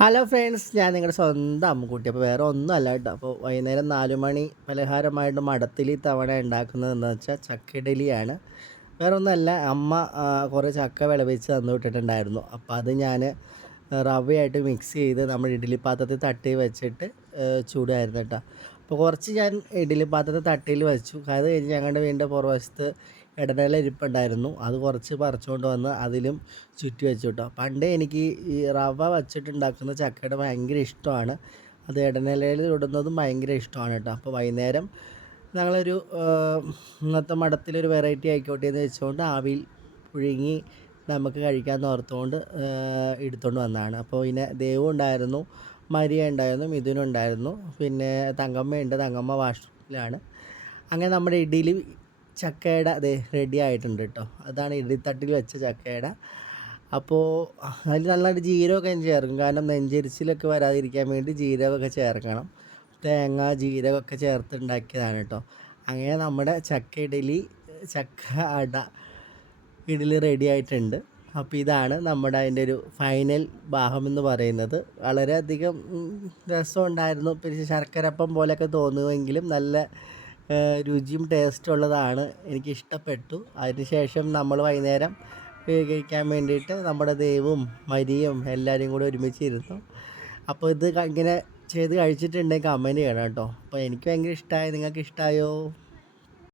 Hello friends, ഞാൻ നിങ്ങളുടെ സ്വന്തം അമ്മുക്കുട്ടി. അപ്പോൾ വേറെ ഒന്നുമല്ല കേട്ടോ. അപ്പോൾ വൈകുന്നേരം 4 മണി പലഹാരമായിട്ട് മടത്തിൽ തവണ ഉണ്ടാക്കുന്നത് എന്താണെന്ന് വെച്ചാൽ ചക്ക ഇഡലിയാണ്. വേറെ ഒന്നുമല്ല, അമ്മ കുറേ ചക്ക വിളവിച്ച് തന്നു വിട്ടിട്ടുണ്ടായിരുന്നു. അപ്പോൾ അത് ഞാൻ റവയായിട്ട് മിക്സ് ചെയ്ത് നമ്മുടെ ഇഡ്ഡലി പാത്രത്തിൽ തട്ടി വെച്ചിട്ട് ചൂടായിരുന്നു കേട്ടോ. അപ്പോൾ കുറച്ച് ഞാൻ ഇഡ്ഡലി പാത്രത്തിൽ തട്ടിയിൽ വെച്ചു. അത് കഴിഞ്ഞ് ഞങ്ങളുടെ വീടിൻ്റെ പുറവശത്ത് ഇടനില ഇരിപ്പുണ്ടായിരുന്നു. അത് കുറച്ച് പറിച്ചുകൊണ്ട് വന്ന് അതിലും ചുറ്റി വെച്ചു കേട്ടോ. പണ്ടേ എനിക്ക് ഈ റവ വച്ചിട്ടുണ്ടാക്കുന്ന ചക്കയുടെ ഭയങ്കര ഇഷ്ടമാണ്. അത് ഇടനിലയിൽ ഇടുന്നതും ഭയങ്കര ഇഷ്ടമാണ് കേട്ടോ. അപ്പോൾ വൈകുന്നേരം ഞങ്ങളൊരു ഇന്നത്തെ മഠത്തിലൊരു വെറൈറ്റി ആയിക്കോട്ടെ എന്ന് വെച്ചുകൊണ്ട് ആവിയിൽ പുഴുങ്ങി നമുക്ക് കഴിക്കാമെന്ന് ഓർത്തുകൊണ്ട് എടുത്തുകൊണ്ട് വന്നതാണ്. അപ്പോൾ പിന്നെ ദേവും ഉണ്ടായിരുന്നു, മരിയ ഉണ്ടായിരുന്നു, മിഥുനും ഉണ്ടായിരുന്നു, പിന്നെ തങ്കമ്മയുണ്ട്. തങ്കമ്മ വാഷ്റൂമിലാണ്. അങ്ങനെ നമ്മുടെ ഇഡ്ഡലി ചക്കയുടെ അത് റെഡി ആയിട്ടുണ്ട് കേട്ടോ. അതാണ് ഇഡ്ഡലിത്തട്ടിൽ വെച്ച ചക്കയുടെ. അപ്പോൾ അതിൽ നല്ലൊരു ജീരകമൊക്കെ ഞാൻ ചേർക്കും, കാരണം നെഞ്ചരിച്ചിലൊക്കെ വരാതിരിക്കാൻ വേണ്ടി ജീരകമൊക്കെ ചേർക്കണം. തേങ്ങ ജീരകമൊക്കെ ചേർത്തുണ്ടാക്കിയതാണ് കേട്ടോ. അങ്ങനെ നമ്മുടെ ചക്ക ഇഡലി, ചക്ക അട ഇഡലി റെഡി ആയിട്ടുണ്ട്. അപ്പോൾ ഇതാണ് നമ്മുടെ അതിൻ്റെ ഒരു ഫൈനൽ ഭാഗമെന്ന് പറയുന്നത്. വളരെയധികം രസമുണ്ടായിരുന്നു. പിന്നെ ശർക്കരപ്പം പോലെയൊക്കെ തോന്നുമെങ്കിലും നല്ല രുചിയും ടേസ്റ്റും ഉള്ളതാണ്. എനിക്കിഷ്ടപ്പെട്ടു. അതിനുശേഷം നമ്മൾ വൈകുന്നേരം കഴിക്കാൻ വേണ്ടിയിട്ട് നമ്മുടെ ദേവും മരിയും എല്ലാവരും കൂടി ഒരുമിച്ചിരുന്നു. അപ്പോൾ ഇത് ഇങ്ങനെ ചെയ്ത് കഴിച്ചിട്ടുണ്ടെങ്കിൽ കമൻറ്റ് ചെയ്യണം കേട്ടോ. അപ്പോൾ എനിക്ക് ഭയങ്കര ഇഷ്ടമായി. നിങ്ങൾക്ക് ഇഷ്ടമായോ?